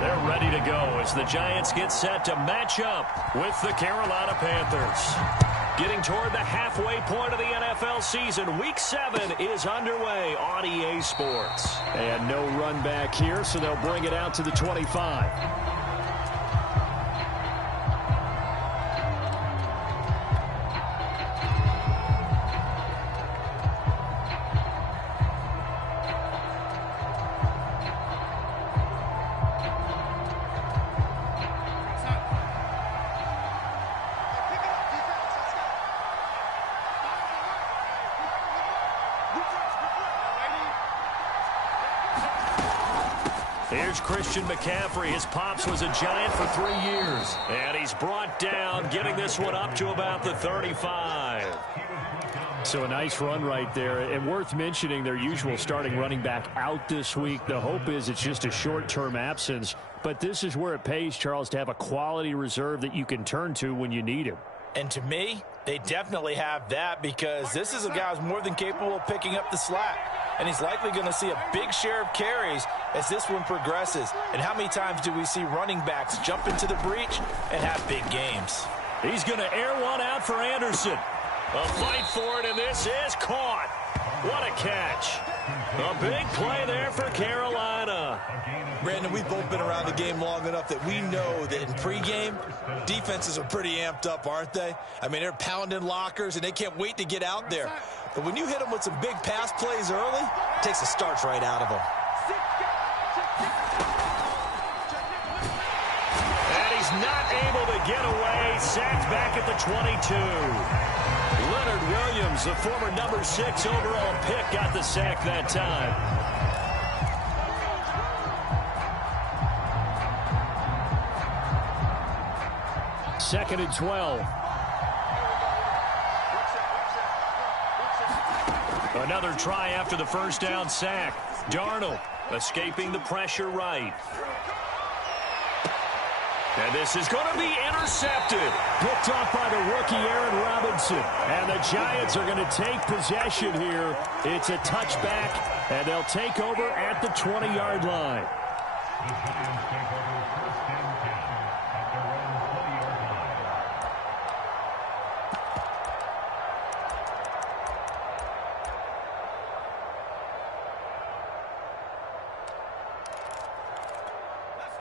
They're ready to go as the Giants get set to match up with the Carolina Panthers. Getting toward the halfway point of the NFL season, Week 7 is underway on EA Sports. And no run back here, so they'll bring it out to the 25. Here's Christian McCaffrey. His pops was a Giant for 3 years. And he's brought down, getting this one up to about the 35. So a nice run right there. And worth mentioning, their usual starting running back out this week. The hope is it's just a short-term absence. But this is where it pays, Charles, to have a quality reserve that you can turn to when you need him. And to me, they definitely have that, because this is a guy who's more than capable of picking up the slack. And he's likely going to see a big share of carries as this one progresses. And how many times do we see running backs jump into the breach and have big games? He's going to air one out for Anderson. A fight for it, and this is caught. What a catch. A big play there for Carolina. Brandon, we've both been around the game long enough that we know that in pregame, defenses are pretty amped up, aren't they? I mean, they're pounding lockers, and they can't wait to get out there. But when you hit them with some big pass plays early, it takes the starch right out of them. And he's not able to get away. Sacked back at the 22. Leonard Williams, the former number 6 overall pick, got the sack that time. Second and 12. Another try after the first down sack. Darnold escaping the pressure right. And this is going to be intercepted. Picked off by the rookie Aaron Robinson. And the Giants are going to take possession here. It's a touchback, and they'll take over at the 20-yard line.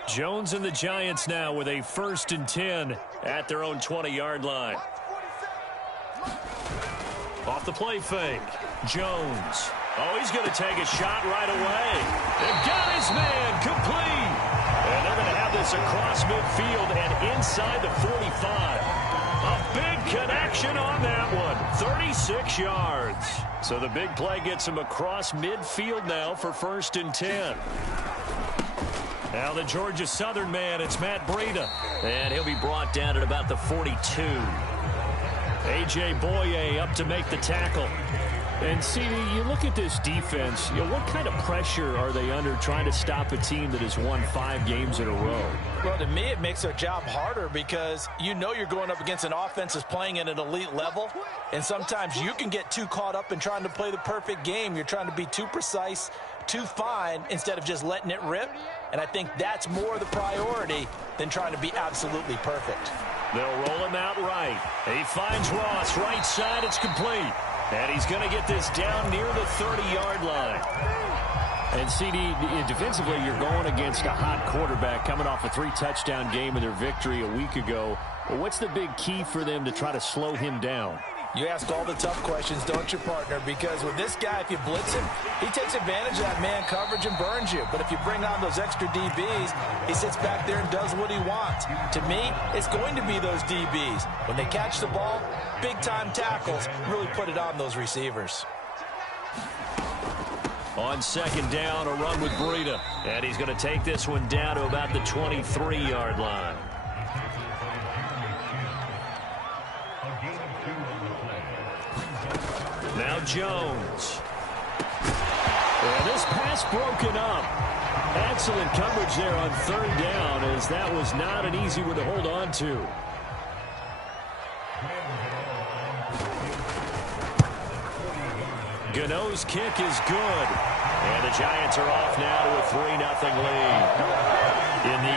Jones and the Giants now with a 1st and 10 at their own 20-yard line. Off the play fake. Jones. Oh, he's going to take a shot right away. They've got his man complete. And they're going to have this across midfield and inside the 45. A big connection on that one. 36 yards. So the big play gets him across midfield now for 1st and 10. Now the Georgia Southern man, it's Matt Breida. And he'll be brought down at about the 42. A.J. Boye up to make the tackle. And, CD, you look at this defense, what kind of pressure are they under trying to stop a team that has won 5 games in a row? Well, to me, it makes their job harder because you know you're going up against an offense that's playing at an elite level. And sometimes you can get too caught up in trying to play the perfect game. You're trying to be too precise, too fine, instead of just letting it rip. And I think that's more the priority than trying to be absolutely perfect. They'll roll him out right. He finds Ross, right side, it's complete. And he's going to get this down near the 30-yard line. And, CD, defensively, you're going against a hot quarterback coming off a 3-touchdown game in their victory a week ago. What's the big key for them to try to slow him down? You ask all the tough questions, don't you, partner? Because with this guy, if you blitz him, he takes advantage of that man coverage and burns you. But if you bring on those extra DBs, he sits back there and does what he wants. To me, it's going to be those DBs. When they catch the ball, big-time tackles really put it on those receivers. On 2nd down, a run with Breida. And he's going to take this one down to about the 23-yard line. Now Jones. And this pass broken up. Excellent coverage there on 3rd down, as that was not an easy one to hold on to. Gano's kick is good. And the Giants are off now to a 3-0 lead. In the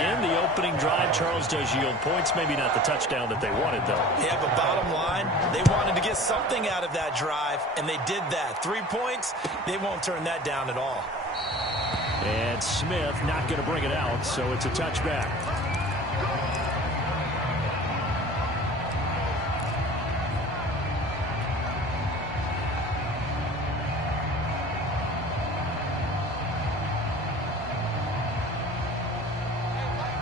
that, Charles, does yield points. Maybe not the touchdown that they wanted, though. Yeah, but bottom line, they wanted to get something out of that drive, and they did that. 3 points, they won't turn that down at all. And Smith not going to bring it out, so it's a touchback.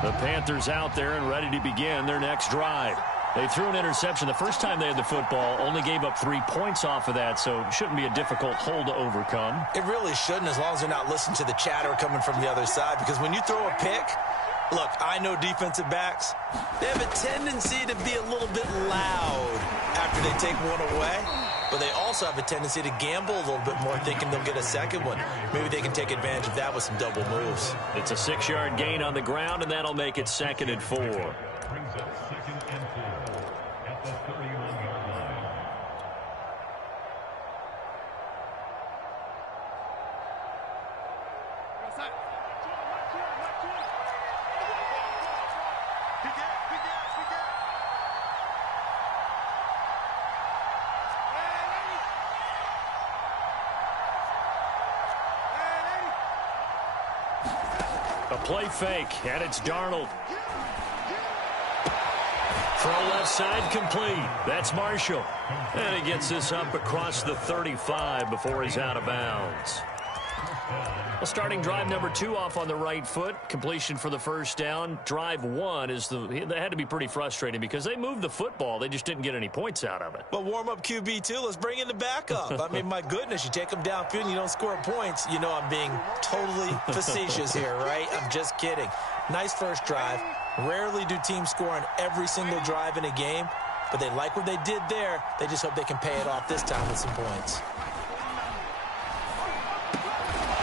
The Panthers out there and ready to begin their next drive. They threw an interception the first time they had the football, only gave up 3 points off of that, so it shouldn't be a difficult hole to overcome. It really shouldn't, as long as they're not listening to the chatter coming from the other side, because when you throw a pick, look, I know defensive backs, they have a tendency to be a little bit loud after they take one away, but they also have a tendency to gamble a little bit more, thinking they'll get a second one. Maybe they can take advantage of that with some double moves. It's a 6-yard gain on the ground, and that'll make it 2nd and 4. A play fake, and it's Darnold. Throw left side complete. That's Marshall. And he gets this up across the 35 before he's out of bounds. Well, starting drive number 2 off on the right foot. Completion for the first down. Drive 1 is they had to be pretty frustrating because they moved the football. They just didn't get any points out of it. But warm-up QB2, let's bring in the backup. I mean, my goodness, you take them downfield and you don't score points. You know I'm being totally facetious here, right? I'm just kidding. Nice first drive. Rarely do teams score on every single drive in a game, but they like what they did there. They just hope they can pay it off this time with some points.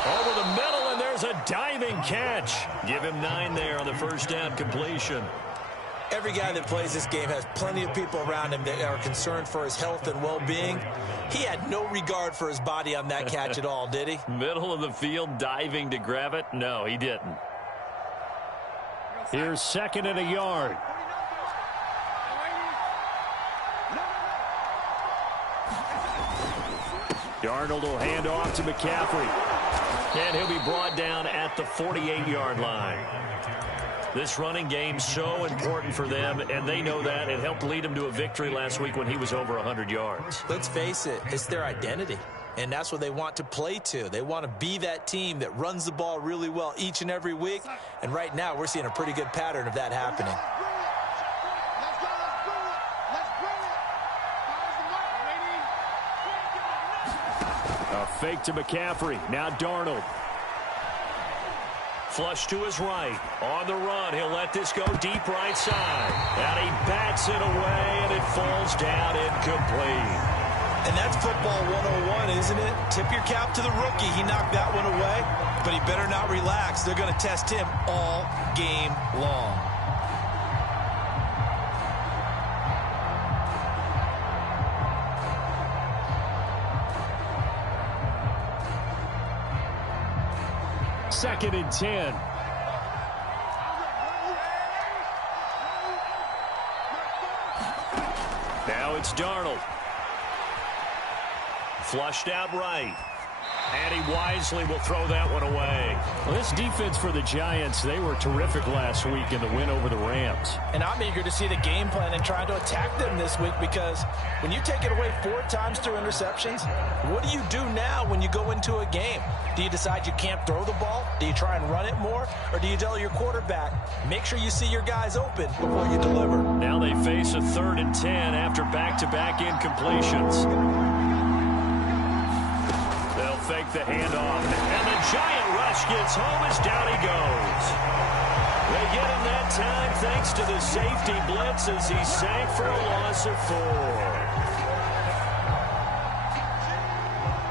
Over the middle, and there's a diving catch. Give him 9 there on the first down completion. Every guy that plays this game has plenty of people around him that are concerned for his health and well-being. He had no regard for his body on that catch at all, did he? Middle of the field, diving to grab it? No, he didn't. Here's 2nd and a yard. Darnold will hand off to McCaffrey. And he'll be brought down at the 48-yard line. This running game so important for them, and they know that. It helped lead them to a victory last week when he was over 100 yards. Let's face it, it's their identity, and that's what they want to play to. They want to be that team that runs the ball really well each and every week, and right now we're seeing a pretty good pattern of that happening. A fake to McCaffrey. Now Darnold. Flush to his right. On the run, he'll let this go deep right side. And he bats it away, and it falls down incomplete. And that's football 101, isn't it? Tip your cap to the rookie. He knocked that one away, but he better not relax. They're going to test him all game long. Second and 10. Now it's Darnold. Flushed out right. And he wisely will throw that one away. Well, this defense for the Giants, they were terrific last week in the win over the Rams. And I'm eager to see the game plan and try to attack them this week, because when you take it away 4 times through interceptions, what do you do now when you go into a game? Do you decide you can't throw the ball? Do you try and run it more? Or do you tell your quarterback, make sure you see your guys open before you deliver? Now they face a 3rd and 10 after back-to-back incompletions. They'll fake the handoff, and the giant rush gets home as down he goes. They get him that time thanks to the safety blitz as he sank for a loss of 4.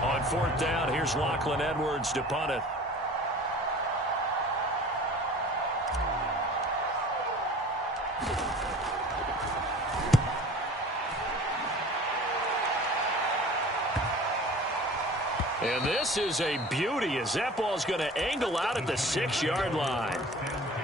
On 4th down, here's Lachlan Edwards to punt it. And this is a beauty as that ball's going to angle out at the 6-yard line.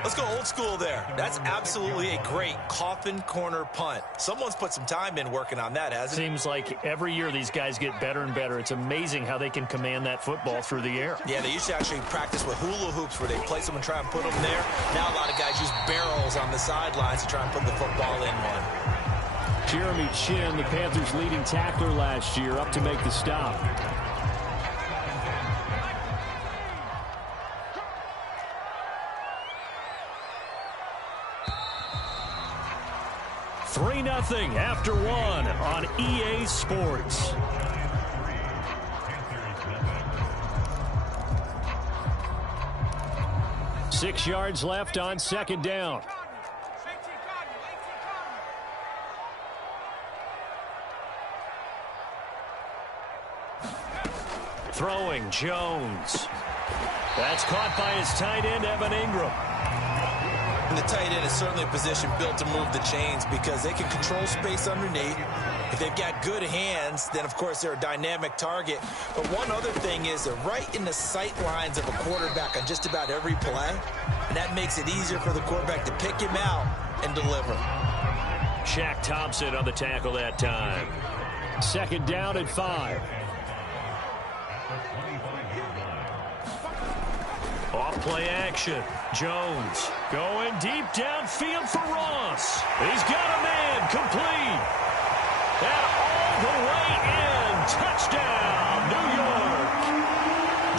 Let's go old school there. That's absolutely a great coffin corner punt. Someone's put some time in working on that, hasn't it? Seems like every year these guys get better and better. It's amazing how they can command that football through the air. Yeah, they used to actually practice with hula hoops where they place them and try and put them there. Now a lot of guys use barrels on the sidelines to try and put the football in one. Jeremy Chin, the Panthers' leading tackler last year, up to make the stop. 3-0 after one on EA Sports. Six yards left on second down. Throwing Jones. That's caught by his tight end, Evan Ingram. And the tight end is certainly a position built to move the chains because they can control space underneath. If they've got good hands, then, of course, they're a dynamic target. But one other thing is they're right in the sight lines of a quarterback on just about every play. And that makes it easier for the quarterback to pick him out and deliver. Shaq Thompson on the tackle that time. Second down and 5. Off play action. Jones going deep downfield for Ross. He's got a man complete. And all the way in. Touchdown, New York.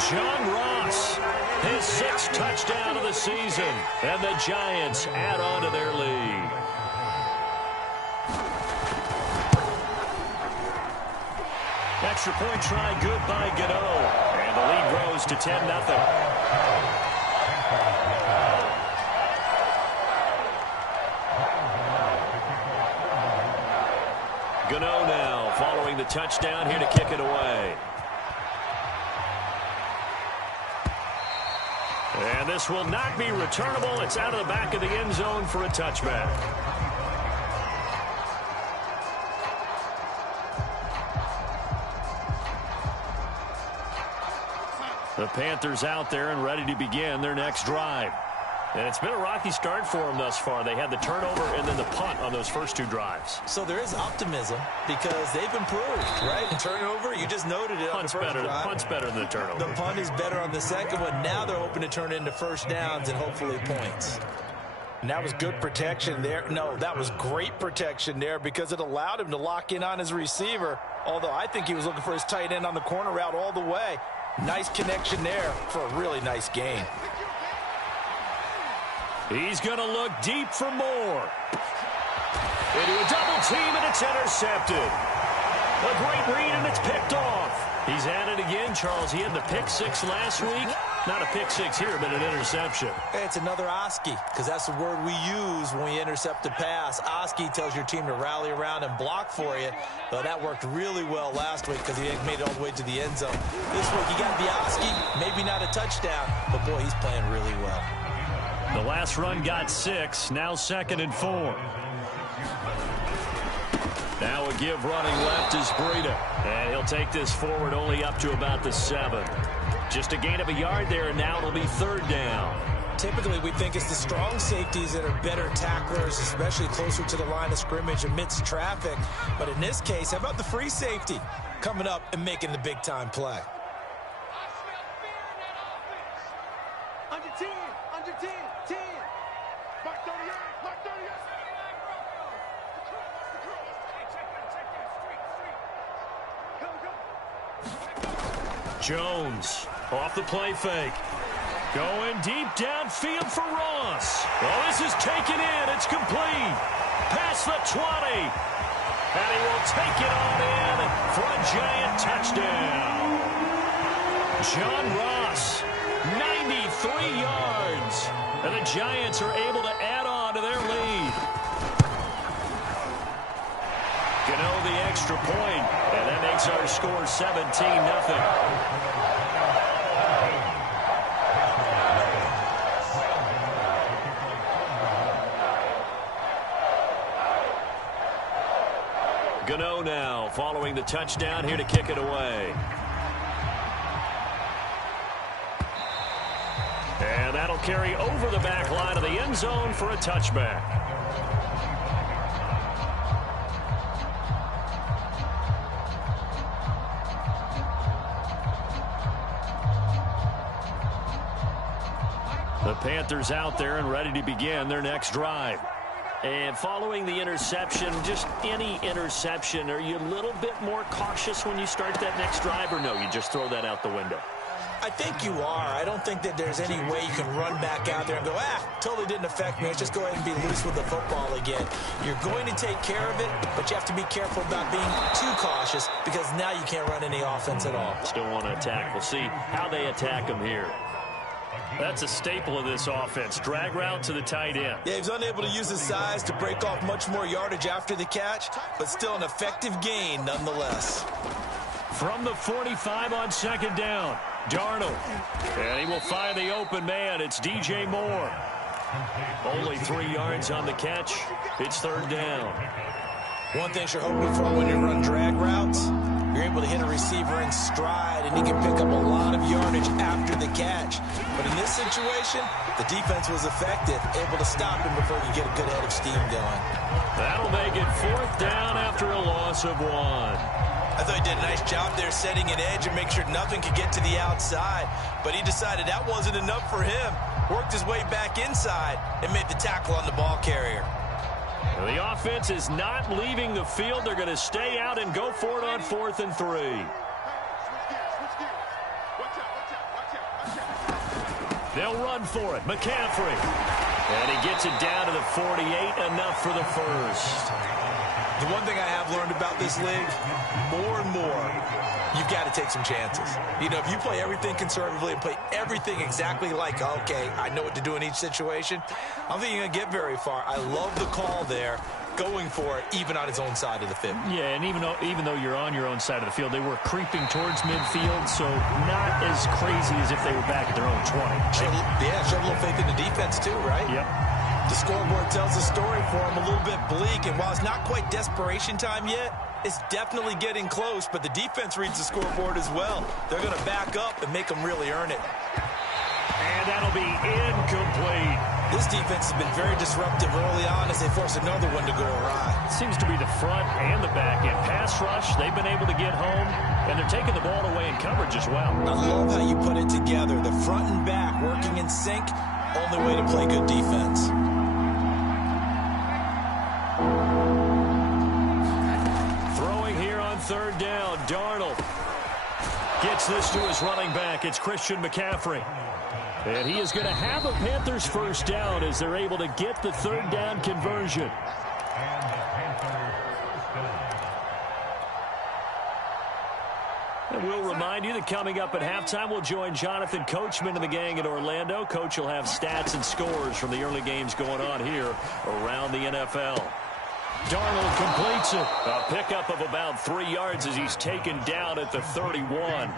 John Ross, his 6th touchdown of the season. And the Giants add on to their lead. Extra point try good by Gano. And the lead grows to 10-0. Gano now following the touchdown here to kick it away. And this will not be returnable. It's out of the back of the end zone for a touchback. The Panthers out there and ready to begin their next drive. And it's been a rocky start for them thus far. They had the turnover and then the punt on those first 2 drives. So there is optimism because they've improved, right? The turnover, you just noted it on the first drive. Punt's better than the turnover. The punt is better on the second one. Now they're hoping to turn it into first downs and hopefully points. And that was good protection there. No, that was great protection there because it allowed him to lock in on his receiver. Although I think he was looking for his tight end on the corner route all the way. Nice connection there for a really nice gain. He's going to look deep for more. Into a double team, and it's intercepted. A great read, and it's picked off. He's at it again, Charles. He had the pick 6 last week. Not a pick 6 here, but an interception. It's another Oski, because that's the word we use when we intercept a pass. Oski tells your team to rally around and block for you. But that worked really well last week because he made it all the way to the end zone. This week, he got the Oski, maybe not a touchdown, but boy, he's playing really well. The last run got 6, now 2nd and 4. Now a give running left is Breida. And he'll take this forward only up to about the 7. Just a gain of a yard there, and now it'll be 3rd down. Typically, we think it's the strong safeties that are better tacklers, especially closer to the line of scrimmage amidst traffic. But in this case, how about the free safety coming up and making the big-time play? Under 10, 10. Mark 38, Mark 38. Jones off the play fake. Going deep downfield for Ross. Well, this is taken in. It's complete. Past the 20. And he will take it on in for a Giant touchdown. John Ross, 93 yards. And the Giants are able to add on to their lead. Gano the extra point, and that makes our score 17-0. Gano now following the touchdown here to kick it away. And that'll carry over the back line of the end end zone for a touchback. The Panthers out there and ready to begin their next drive. And following the interception, just any interception, are you a little bit more cautious when you start that next drive, or no, you just throw that out the window? I think you are. I don't think that there's any way you can run back out there and go, totally didn't affect me. Let's just go ahead and be loose with the football again. You're going to take care of it, but you have to be careful about being too cautious because now you can't run any offense at all. Still want to attack. We'll see how they attack them here. That's a staple of this offense. Drag route to the tight end. Yeah, he was unable to use his size to break off much more yardage after the catch, but still an effective gain nonetheless. From the 45 on second down, Darnold. And he will find the open man. It's DJ Moore. Only 3 yards on the catch. It's third down. One thing you're hoping for when you run drag routes, you're able to hit a receiver in stride, and he can pick up a lot of yardage after the catch. But in this situation, the defense was effective, able to stop him before he could get a good head of steam going. That'll make it fourth down after a loss of 1. I thought he did a nice job there setting an edge and make sure nothing could get to the outside. But he decided that wasn't enough for him. Worked his way back inside and made the tackle on the ball carrier. The offense is not leaving the field. They're going to stay out and go for it on 4th and 3. They'll run for it. McCaffrey. And he gets it down to the 48. Enough for the first. The one thing I have learned about this league, more and more, you've got to take some chances. You know, if you play everything conservatively and play everything exactly like, okay, I know what to do in each situation, I don't think you're going to get very far. I love the call there, going for it, even on his own side of the field. Yeah, and even though you're on your own side of the field, they were creeping towards midfield, so not as crazy as if they were back at their own 20. Show a little faith in the defense too, right? Yep. The scoreboard tells the story for him, a little bit bleak, and while it's not quite desperation time yet, it's definitely getting close, but the defense reads the scoreboard as well. They're going to back up and make them really earn it. And that'll be incomplete. This defense has been very disruptive early on as they force another one to go awry. Seems to be the front and the back end. Pass rush, they've been able to get home, and they're taking the ball away in coverage as well. I love how you put it together. The front and back working in sync, only way to play good defense. Throwing here on third down, Darnold gets this to his running back. It's Christian McCaffrey. And he is going to have a Panthers first down as they're able to get the third down conversion. And we'll remind you that coming up at halftime, we'll join Jonathan Coachman and the gang in Orlando. Coach will have stats and scores from the early games going on here around the NFL. Darnold completes it. A pickup of about 3 yards as he's taken down at the 31.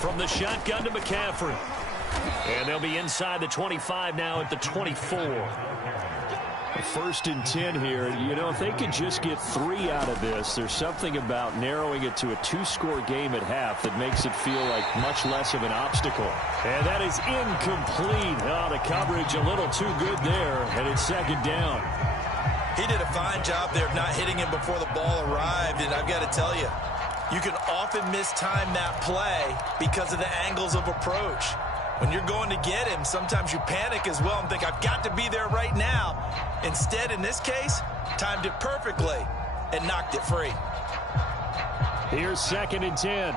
From the shotgun to McCaffrey. And they'll be inside the 25 now at the 24. First and 10 here. You know, if they could just get 3 out of this, there's something about narrowing it to a 2-score game at half that makes it feel like much less of an obstacle. And that is incomplete. Oh, the coverage a little too good there, and it's second down. He did a fine job there of not hitting him before the ball arrived, and I've got to tell you, you can often mistime that play because of the angles of approach. When you're going to get him, sometimes you panic as well and think, I've got to be there right now. Instead, in this case, timed it perfectly and knocked it free. Here's second and 10.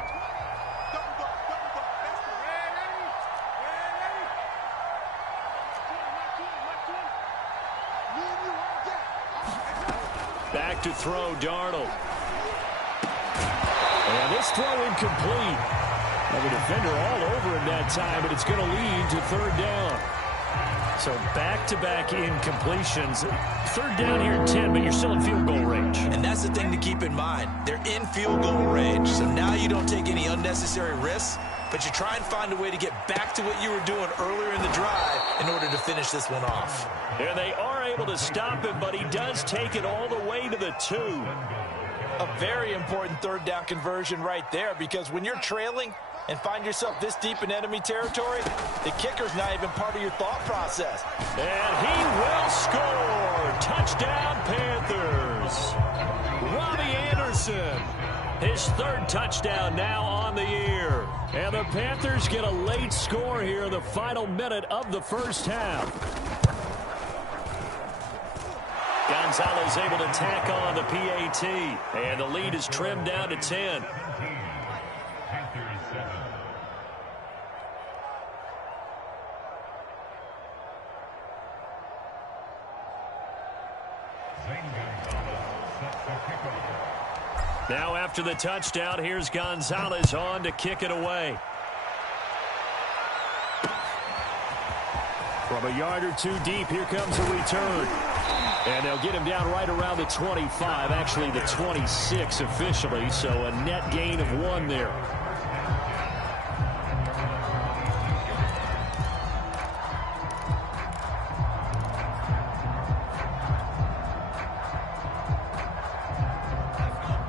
Back to throw, Darnold. And this throw incomplete. And the defender all over him that time, but it's going to lead to third down. So back-to-back incompletions. Third down here in 10, but you're still in field goal range. And that's the thing to keep in mind. They're in field goal range, so now you don't take any unnecessary risks. but you try and find a way to get back to what you were doing earlier in the drive in order to finish this one off. And they are able to stop him, but he does take it all the way to the 2. A very important third down conversion right there, because when you're trailing and find yourself this deep in enemy territory, the kicker's not even part of your thought process. And he will score. Touchdown, Panthers. Robbie Anderson, his 3rd touchdown now on the year. And the Panthers get a late score here in the final minute of the first half. Gonzalez able to tack on the PAT, and the lead is trimmed down to 10. Now after the touchdown, here's Gonzalez on to kick it away. From a yard or 2 deep, here comes a return. And they'll get him down right around the 25, actually the 26 officially, so a net gain of 1 there.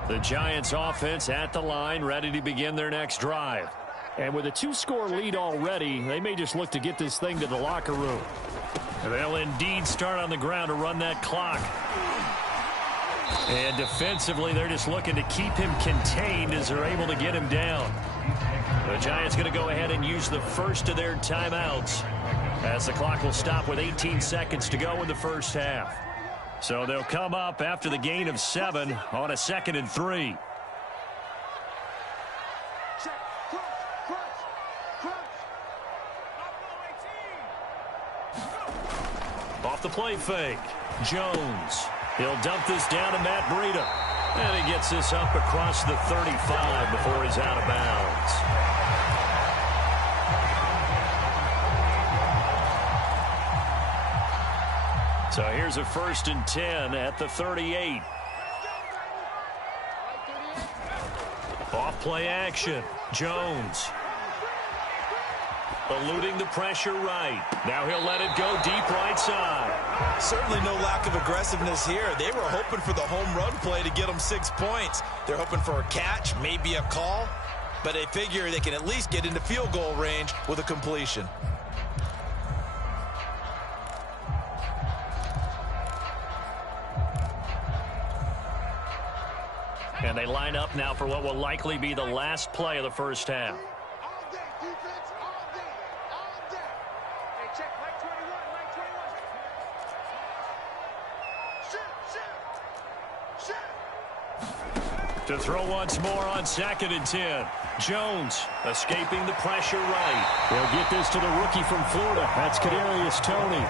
The Giants offense at the line, ready to begin their next drive. And with a 2-score lead already, they may just look to get this thing to the locker room. They'll indeed start on the ground to run that clock. And defensively, they're just looking to keep him contained as they're able to get him down. The Giants going to go ahead and use the first of their timeouts, as the clock will stop with 18 seconds to go in the first half. So they'll come up after the gain of 7 on a 2nd and 3. Off the play fake. Jones. He'll dump this down to Matt Breida. And he gets this up across the 35 before he's out of bounds. So here's a 1st and 10 at the 38. Off play action. Jones. Eluding the pressure right. Now he'll let it go deep right side. Certainly no lack of aggressiveness here. They were hoping for the home run play to get them 6 points. They're hoping for a catch, maybe a call, but they figure they can at least get into field goal range with a completion. And they line up now for what will likely be the last play of the first half. To throw once more on 2nd and 10. Jones escaping the pressure right. They'll get this to the rookie from Florida. That's Kadarius Toney.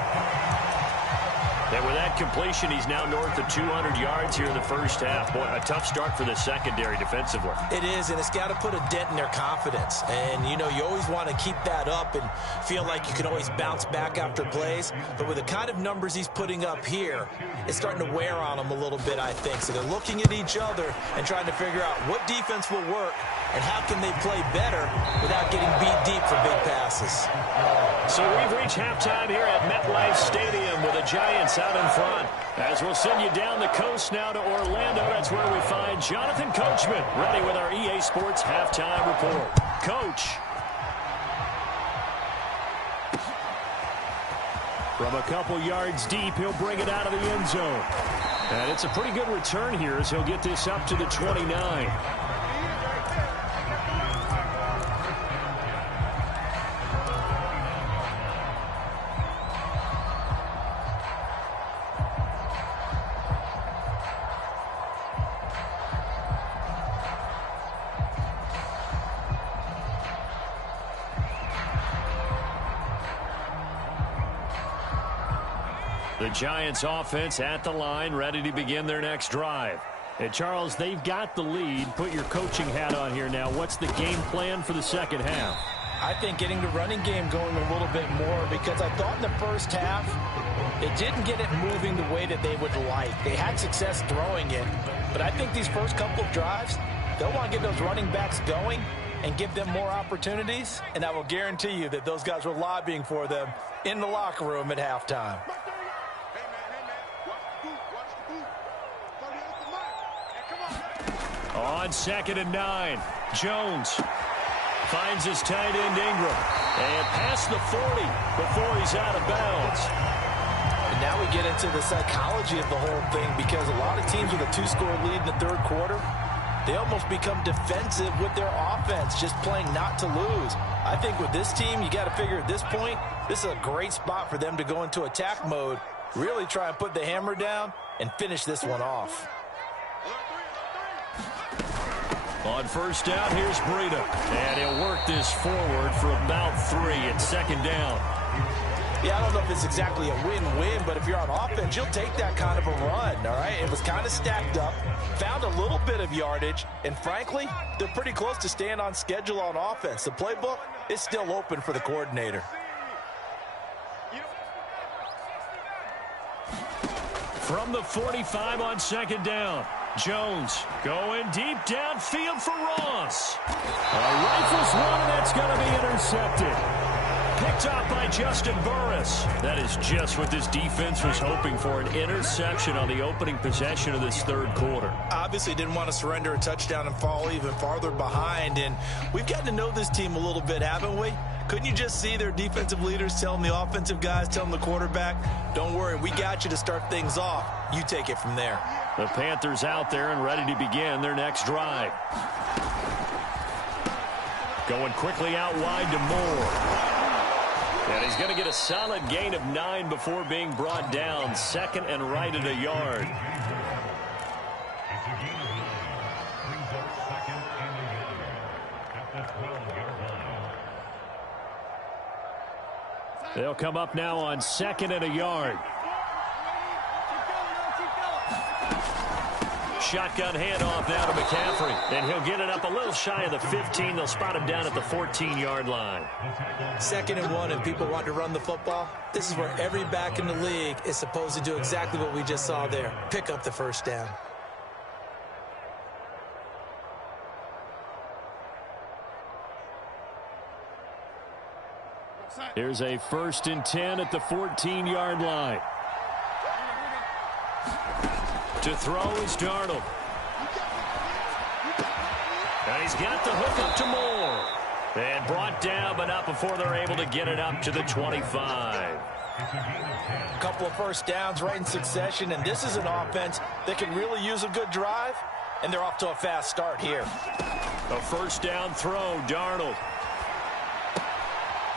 And with that completion, he's now north of 200 yards here in the first half. Boy, a tough start for the secondary defensively. It is, and it's got to put a dent in their confidence. And, you know, you always want to keep that up and feel like you can always bounce back after plays. But with the kind of numbers he's putting up here, it's starting to wear on them a little bit, I think. So they're looking at each other and trying to figure out what defense will work and how can they play better without getting beat deep for big passes. So we've reached halftime here at MetLife Stadium with the Giants out in front. As we'll send you down the coast now to Orlando, that's where we find Jonathan Coachman ready with our EA Sports halftime report. Coach. From a couple yards deep, he'll bring it out of the end zone. And it's a pretty good return here as he'll get this up to the 29. The Giants offense at the line, ready to begin their next drive. And Charles, they've got the lead. Put your coaching hat on here now. What's the game plan for the second half? I think getting the running game going a little bit more, because I thought in the first half they didn't get it moving the way that they would like. They had success throwing it, but I think these first couple of drives, they'll want to get those running backs going and give them more opportunities, and I will guarantee you that those guys were lobbying for them in the locker room at halftime. On 2nd and 9, Jones finds his tight end Ingram. And past the 40 before he's out of bounds. And now we get into the psychology of the whole thing, because a lot of teams with a 2-score lead in the third quarter, they almost become defensive with their offense, just playing not to lose. I think with this team, you got to figure at this point, this is a great spot for them to go into attack mode, really try and put the hammer down and finish this one off. On first down, here's Breida. And he'll work this forward for about 3 at 2nd down. Yeah, I don't know if it's exactly a win-win, but if you're on offense, you'll take that kind of a run, all right? It was kind of stacked up, found a little bit of yardage, and frankly, they're pretty close to staying on schedule on offense. The playbook is still open for the coordinator. From the 45 on 2nd down. Jones going deep downfield for Ross. Rifles one, and that's going to be intercepted. Picked up by Justin Burris. That is just what this defense was hoping for, an interception on the opening possession of this third quarter. Obviously didn't want to surrender a touchdown and fall even farther behind, and we've gotten to know this team a little bit, haven't we? Couldn't you just see their defensive leaders telling the offensive guys, telling the quarterback, don't worry, we got you to start things off. You take it from there. The Panthers out there and ready to begin their next drive. Going quickly out wide to Moore. And he's going to get a solid gain of 9 before being brought down. 2nd and right at a yard. They'll come up now on 2nd and a yard. Shotgun handoff now to McCaffrey. And he'll get it up a little shy of the 15. They'll spot him down at the 14-yard line. 2nd and 1, and people want to run the football. This is where every back in the league is supposed to do exactly what we just saw there. Pick up the first down. Here's a 1st and 10 at the 14-yard line. To throw is Darnold. And he's got the hook up to Moore. And brought down, but not before they're able to get it up to the 25. A couple of first downs right in succession, and this is an offense that can really use a good drive, and they're off to a fast start here. A first down throw, Darnold.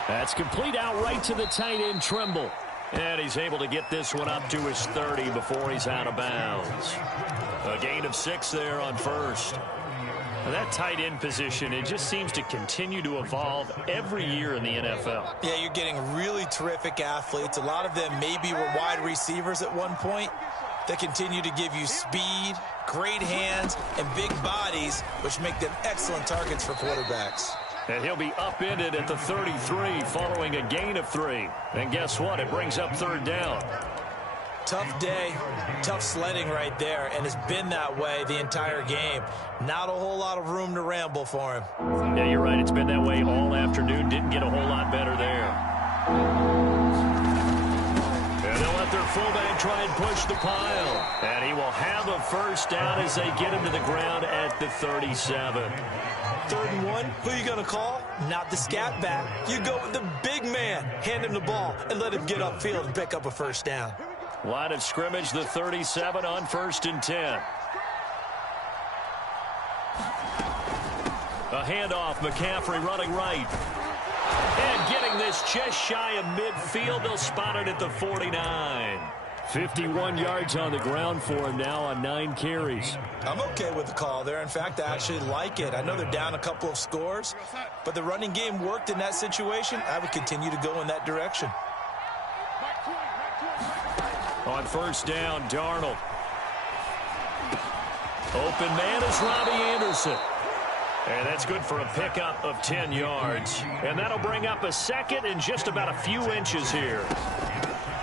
That's complete out right to the tight end, Trimble. And he's able to get this one up to his 30 before he's out of bounds. A gain of 6 there on first. That tight end position, it just seems to continue to evolve every year in the NFL. Yeah, you're getting really terrific athletes. A lot of them maybe were wide receivers at one point. They continue to give you speed, great hands, and big bodies, which make them excellent targets for quarterbacks. And he'll be upended at the 33 following a gain of 3. And guess what? It brings up 3rd down. Tough day, tough sledding right there, and it's been that way the entire game. Not a whole lot of room to ramble for him. Yeah, you're right. It's been that way all afternoon. Didn't get a whole lot better there. And they'll let their fullback try and push the pile. And he will have a first down as they get him to the ground at the 37. 3rd and 1, who are you going to call? Not the scat back. You go with the big man. Hand him the ball and let him get upfield and pick up a first down. Line of scrimmage, the 37 on 1st and 10. A handoff, McCaffrey running right. And getting this just shy of midfield. They'll spot it at the 49. 51 yards on the ground for him now on 9 carries. I'm okay with the call there. In fact, I actually like it. I know they're down a couple of scores, but the running game worked in that situation. I would continue to go in that direction. On first down, Darnold. Open man is Robbie Anderson. And that's good for a pickup of 10 yards. And that'll bring up a 2nd and just about a few inches here.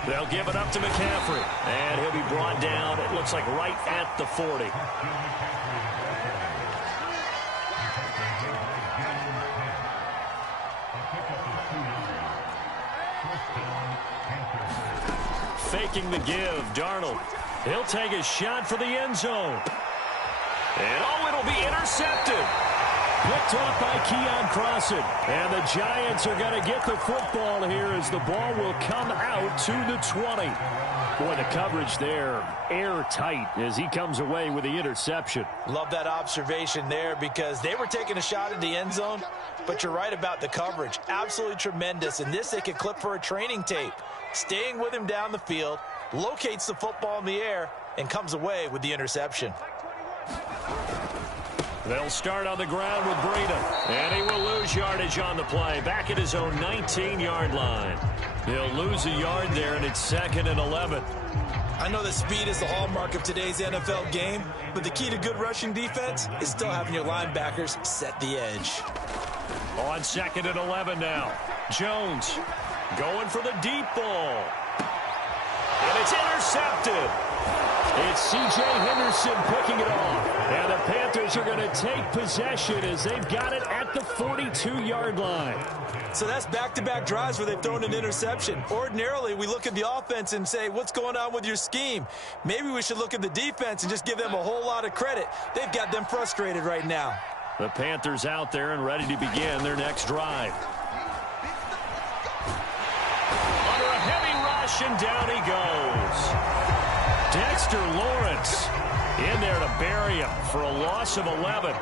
They'll give it up to McCaffrey. And he'll be brought down, it looks like, right at the 40. Faking the give, Darnold. He'll take a shot for the end zone. And, oh, it'll be intercepted. Picked off by Keon Crossan. And the Giants are going to get the football here as the ball will come out to the 20. Boy, the coverage there, airtight as he comes away with the interception. Love that observation there because they were taking a shot at the end zone, but you're right about the coverage. Absolutely tremendous. And this they could clip for a training tape. Staying with him down the field, locates the football in the air, and comes away with the interception. They'll start on the ground with Breida. And he will lose yardage on the play. Back at his own 19-yard line. He'll lose a yard there, and it's 2nd and 11. I know that speed is the hallmark of today's NFL game, but the key to good rushing defense is still having your linebackers set the edge. On 2nd and 11 now. Jones going for the deep ball. And it's intercepted. It's C.J. Henderson picking it off. And the Panthers are going to take possession as they've got it at the 42-yard line. So that's back-to-back drives where they've thrown an interception. Ordinarily, we look at the offense and say, what's going on with your scheme? Maybe we should look at the defense and just give them a whole lot of credit. They've got them frustrated right now. The Panthers out there and ready to begin their next drive. Under a heavy rush, and down he goes. Dexter Lawrence in there to bury him for a loss of 11.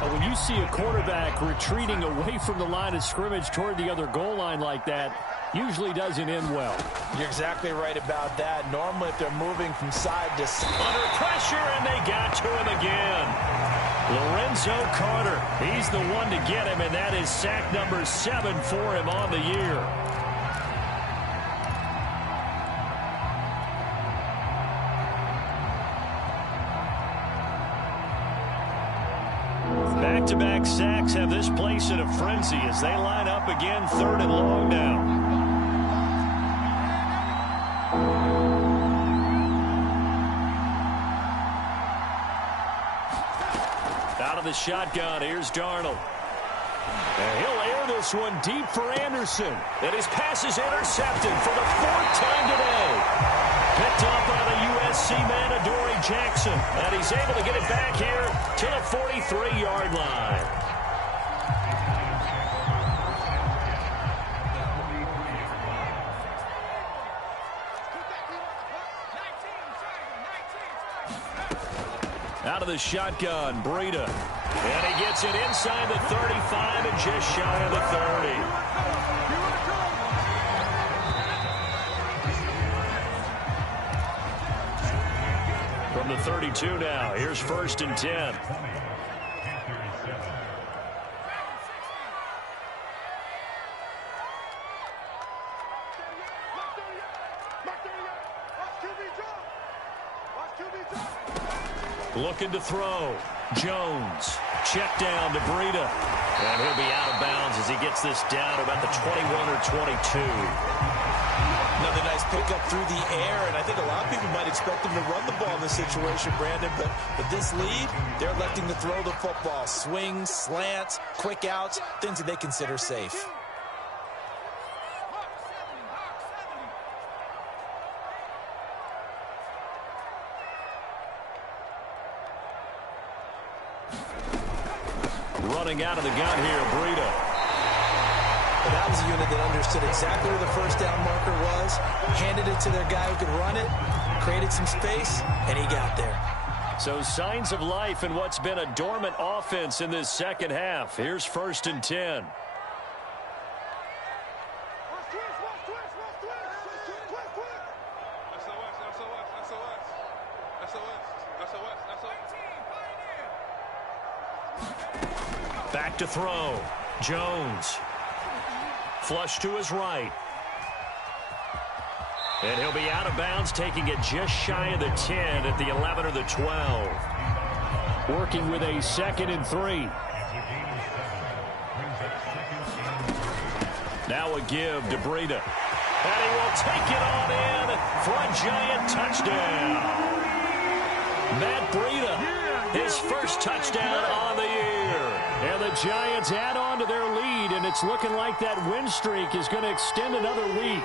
When you see a quarterback retreating away from the line of scrimmage toward the other goal line like that, usually doesn't end well. You're exactly right about that. Normally, if they're moving from side to side. Under pressure, and they got to him again. Lorenzo Carter, he's the one to get him, and that is sack number 7 for him on the year. Back-to-back sacks have this place in a frenzy as they line up again, 3rd and long now. Out of the shotgun, here's Darnold. And he'll air this one deep for Anderson. And his pass is intercepted for the 4th time today. Picked off by the USC man, Adoree Jackson. And he's able to get it back here to the 43-yard line. Out of the shotgun, Breida. And he gets it inside the 35 and just shy of the 30. From the 32 now, here's 1st and 10. Looking to throw. Jones. Check down to Breida. And he'll be out of bounds as he gets this down about the 21 or 22. Another nice pickup through the air, and I think a lot of people might expect him to run the ball in this situation, Brandon, but with this lead, they're electing to throw the football. Swings, slants, quick outs, things that they consider safe. Running out of the gun here, Breida. But that was a unit that understood exactly where the first down marker was, handed it to their guy who could run it, created some space, and he got there. So signs of life in what's been a dormant offense in this second half. Here's 1st and 10. Back to throw. Jones. Flush to his right. And he'll be out of bounds, taking it just shy of the 10 at the 11 or the 12. Working with a 2nd and 3. Now a give to Breida. And he will take it on in for a Giant touchdown. Matt Breida, his first touchdown on the year. And the Giants add on to their lead, and it's looking like that win streak is going to extend another week.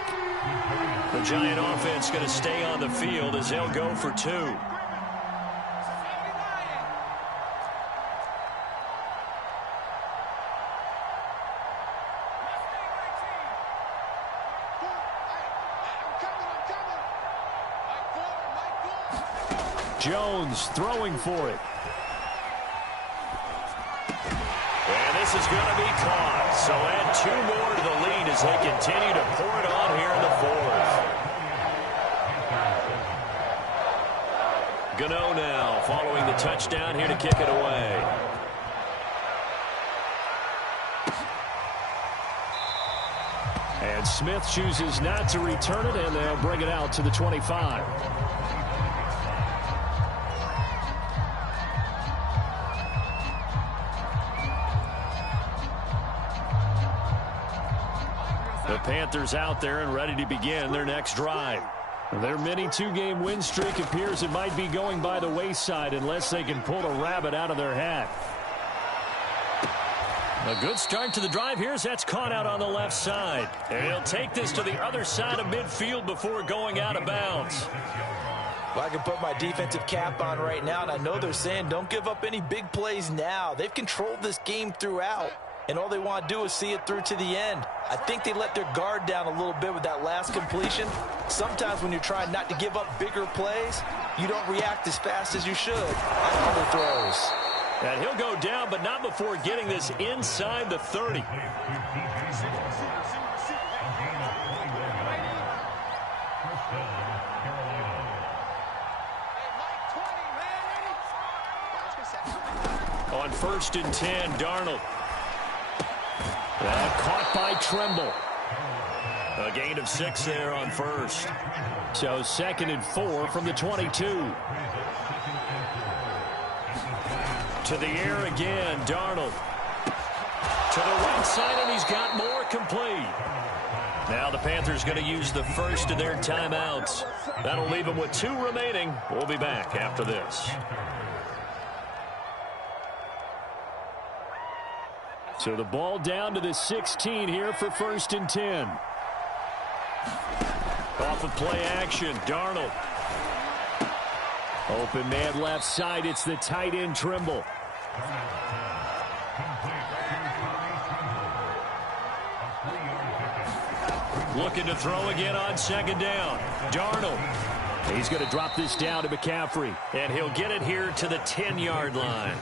The Giant offense going to stay on the field as they'll go for two. Jones throwing for it. And this is going to be caught. So add two more to the lead as they continue to pour it on here in the fourth. Gano now following the touchdown here to kick it away. And Smith chooses not to return it, and they'll bring it out to the 25. The Panthers out there and ready to begin their next drive. Their mini two-game win streak appears it might be going by the wayside unless they can pull a rabbit out of their hat. A good start to the drive here as that's caught out on the left side. And he'll take this to the other side of midfield before going out of bounds. Well, I can put my defensive cap on right now, and I know they're saying don't give up any big plays now. They've controlled this game throughout, and all they want to do is see it through to the end. I think they let their guard down a little bit with that last completion. Sometimes when you're trying not to give up bigger plays, you don't react as fast as you should on other throws. And he'll go down, but not before getting this inside the 30. On 1st and 10, Darnold. That caught by Tremble. A gain of 6 there on first. So 2nd and 4 from the 22. To the air again, Darnold. To the right side, and he's got more complete. Now the Panthers going to use the first of their timeouts. That'll leave them with 2 remaining. We'll be back after this. So the ball down to the 16 here for 1st and 10. Off of play action, Darnold. Open man left side. It's the tight end Trimble. Looking to throw again on 2nd down. Darnold. He's going to drop this down to McCaffrey. And he'll get it here to the 10-yard line.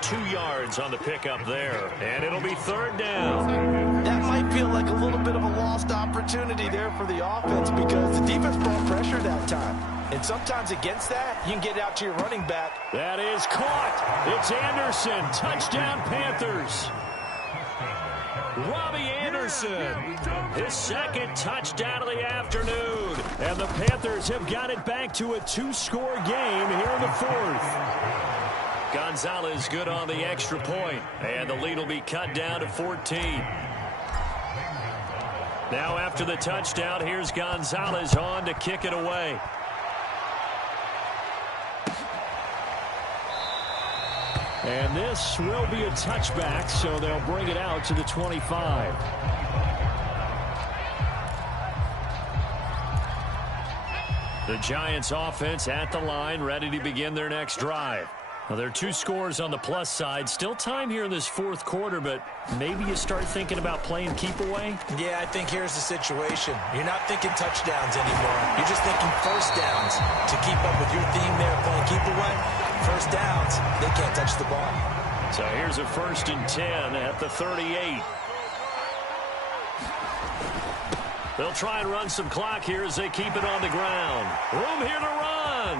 2 yards on the pickup there. And it'll be 3rd down. That might feel like a little bit of a lost opportunity there for the offense because the defense brought pressure that time. And sometimes against that, you can get out to your running back. That is caught. It's Anderson. Touchdown, Panthers. Robbie Anderson, his 2nd touchdown of the afternoon. And the Panthers have got it back to a 2-score game here in the 4th. Gonzalez good on the extra point. And the lead will be cut down to 14. Now after the touchdown, here's Gonzalez on to kick it away. And this will be a touchback, so they'll bring it out to the 25. The Giants offense at the line, ready to begin their next drive. Now, there are 2 scores on the plus side. Still time here in this 4th quarter, but maybe you start thinking about playing keep away? Yeah, I think here's the situation. You're not thinking touchdowns anymore. You're just thinking first downs to keep up with your theme there playing keep away. First downs, they can't touch the ball. So here's a 1st and 10 at the 38. They'll try and run some clock here as they keep it on the ground. Room here to run.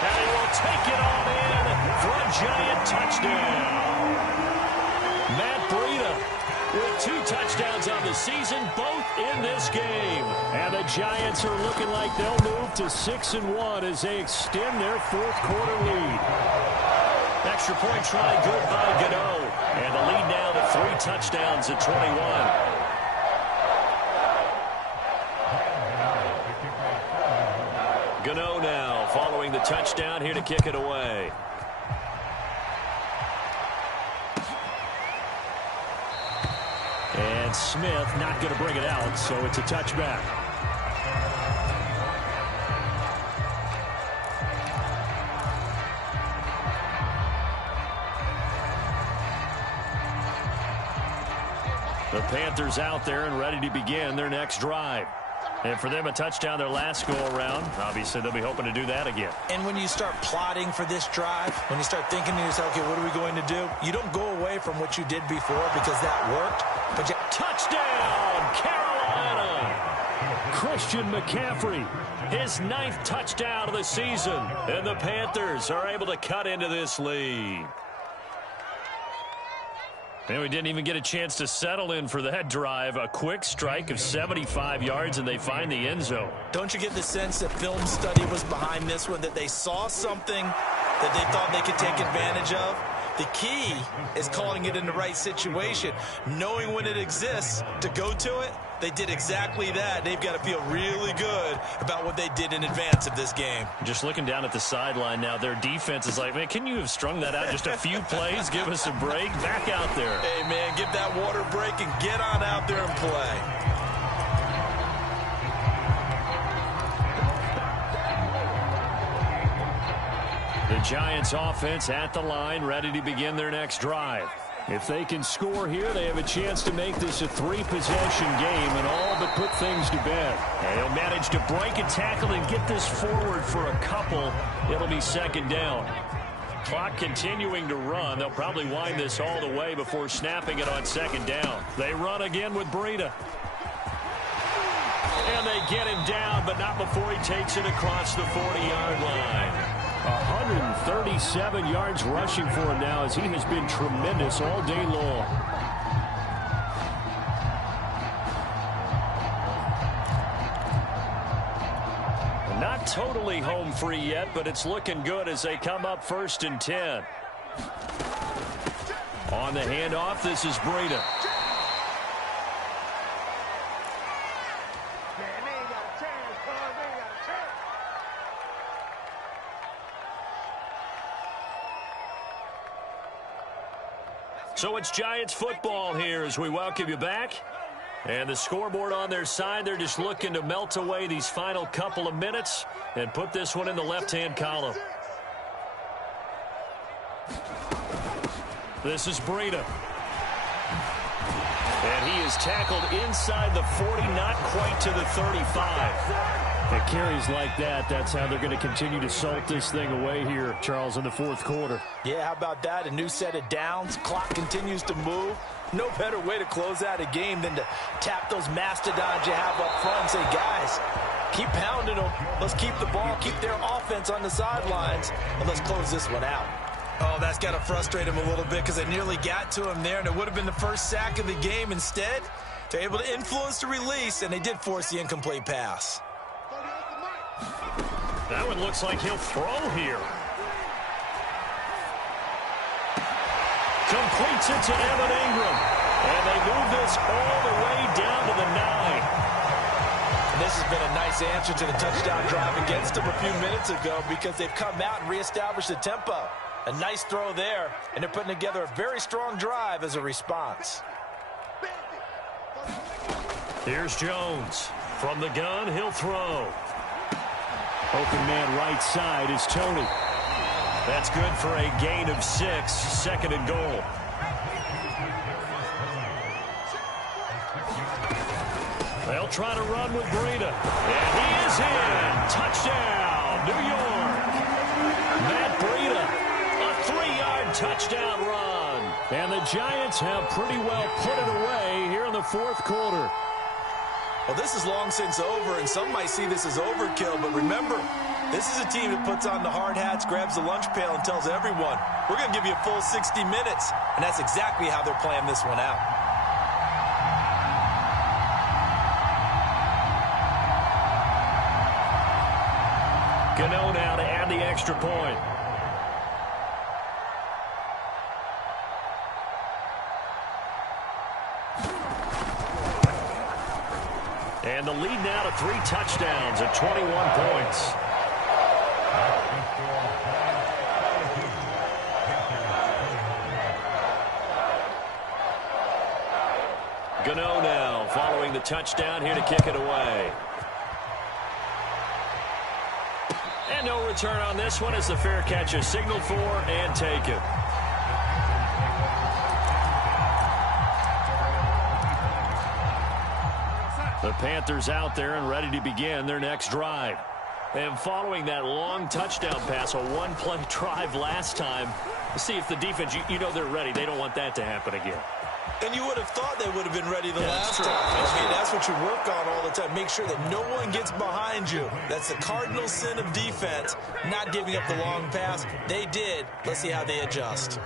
And he will take it all in for a Giant touchdown. Matt Breida with 2 touchdowns on the season, both in this game. And the Giants are looking like they'll move to 6-1 as they extend their 4th quarter lead. Extra point try good by Gano. And the lead now to 3 touchdowns at 21. Gano now following the touchdown here to kick it away. And And Smith not going to bring it out, so it's a touchback. The Panthers out there and ready to begin their next drive. And for them, a touchdown their last go-around. Obviously, they'll be hoping to do that again. And when you start plotting for this drive, when you start thinking to yourself, okay, what are we going to do? You don't go away from what you did before because that worked. But you... Touchdown, Carolina! Christian McCaffrey, his 9th touchdown of the season. And the Panthers are able to cut into this lead. And we didn't even get a chance to settle in for that drive. A quick strike of 75 yards, and they find the end zone. Don't you get the sense that film study was behind this one, that they saw something that they thought they could take advantage of? The key is calling it in the right situation, knowing when it exists to go to it. They did exactly that. They've got to feel really good about what they did in advance of this game. Just looking down at the sideline now, their defense is like, man, can you have strung that out just a few plays? Give us a break. Back out there. Hey, man, give that water break and get on out there and play. The Giants offense at the line, ready to begin their next drive. If they can score here, they have a chance to make this a 3-possession game and all but put things to bed. And he'll manage to break a tackle and get this forward for a couple. It'll be second down. Clock continuing to run. They'll probably wind this all the way before snapping it on second down. They run again with Breida. And they get him down, but not before he takes it across the 40-yard line. 137 yards rushing for him now as he has been tremendous all day long. Not totally home free yet, but it's looking good as they come up 1st and 10. On the handoff, this is Breida. So it's Giants football here as we welcome you back. And the scoreboard on their side, they're just looking to melt away these final couple of minutes and put this one in the left-hand column. This is Breida. And he is tackled inside the 40, not quite to the 35. It carries like that. That's how they're going to continue to salt this thing away here, Charles, in the 4th quarter. Yeah, how about that? A new set of downs. Clock continues to move. No better way to close out a game than to tap those mastodons you have up front and say, guys, keep pounding them. Let's keep the ball, keep their offense on the sidelines, and let's close this one out. Oh, that's got to frustrate him a little bit because they nearly got to him there, and it would have been the first sack of the game. Instead, they're able to influence the release, and they did force the incomplete pass. That one looks like he'll throw here. Completes it to Evan Ingram. And they move this all the way down to the 9. And this has been a nice answer to the touchdown drive against them a few minutes ago because they've come out and reestablished the tempo. A nice throw there, and they're putting together a very strong drive as a response. Here's Jones. From the gun, he'll throw. Open man right side is Tony. That's good for a gain of 6, 2nd and goal. They'll try to run with Breida. And he is in. Touchdown, New York. Matt Breida, a 3-yard touchdown run. And the Giants have pretty well put it away here in the 4th quarter. Well, this is long since over, and some might see this as overkill, but remember, this is a team that puts on the hard hats, grabs the lunch pail, and tells everyone, we're going to give you a full 60 minutes, and that's exactly how they're playing this one out. Gano now to add the extra point. And the lead now to 3 touchdowns at 21 points. Gano now following the touchdown here to kick it away. And no return on this one as the fair catch is signaled for and taken. The Panthers out there and ready to begin their next drive. And following that long touchdown pass, a one-play drive last time, see if the defense, you know they're ready. They don't want that to happen again. And you would have thought they would have been ready the last time. I mean, that's what you work on all the time. Make sure that no one gets behind you. That's the cardinal sin of defense, not giving up the long pass. They did. Let's see how they adjust.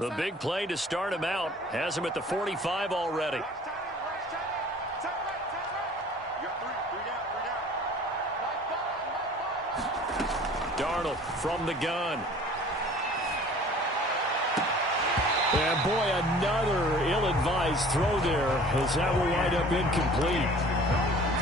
The big play to start him out has him at the 45 already. Darnold from the gun. And boy, another ill-advised throw there as that will wind up incomplete.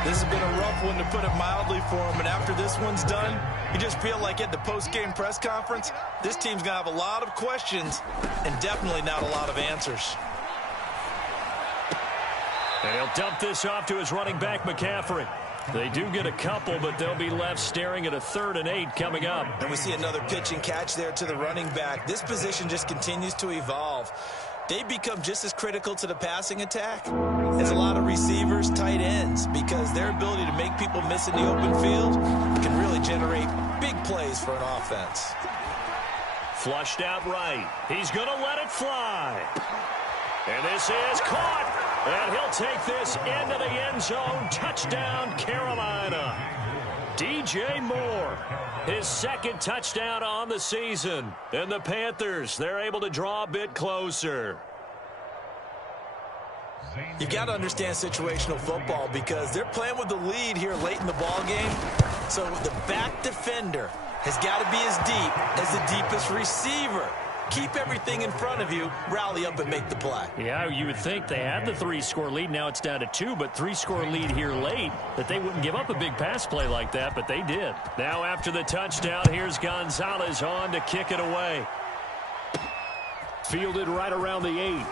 This has been a rough one, to put it mildly, for him. And after this one's done, you just feel like at the post-game press conference, this team's going to have a lot of questions and definitely not a lot of answers. And he'll dump this off to his running back, McCaffrey. They do get a couple, but they'll be left staring at a 3rd and 8 coming up. And we see another pitch and catch there to the running back. This position just continues to evolve. They become just as critical to the passing attack as a lot of receivers, tight ends, because their ability to make people miss in the open field can really generate big plays for an offense. Flushed out right. He's going to let it fly. And this is caught. And he'll take this into the end zone. Touchdown, Carolina. DJ Moore, his 2nd touchdown on the season. And the Panthers, they're able to draw a bit closer. You've got to understand situational football because they're playing with the lead here late in the ball game. So the back defender has got to be as deep as the deepest receiver. Keep everything in front of you, rally up and make the play. Yeah, you would think they had the 3-score lead. Now it's down to 2, but 3-score lead here late, that they wouldn't give up a big pass play like that, but they did. Now after the touchdown, here's Gonzalez on to kick it away. Fielded right around the 8.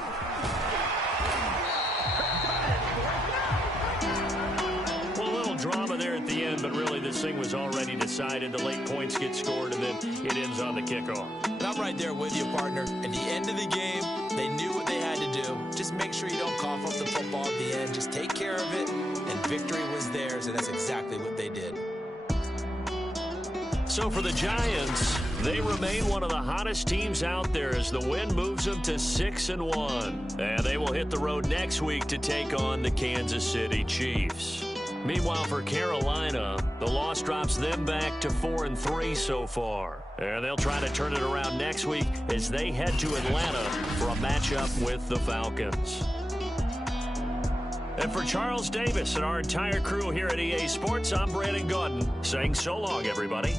Drama there at the end, but really this thing was already decided. The late points get scored, and then it ends on the kickoff. And I'm right there with you, partner. At the end of the game, they knew what they had to do. Just make sure you don't cough up the football at the end. Just take care of it, and victory was theirs, and that's exactly what they did. So for the Giants, they remain one of the hottest teams out there as the win moves them to 6-1. And they will hit the road next week to take on the Kansas City Chiefs. Meanwhile, for Carolina, the loss drops them back to 4-3 so far. And they'll try to turn it around next week as they head to Atlanta for a matchup with the Falcons. And for Charles Davis and our entire crew here at EA Sports, I'm Brandon Gaudin saying so long, everybody.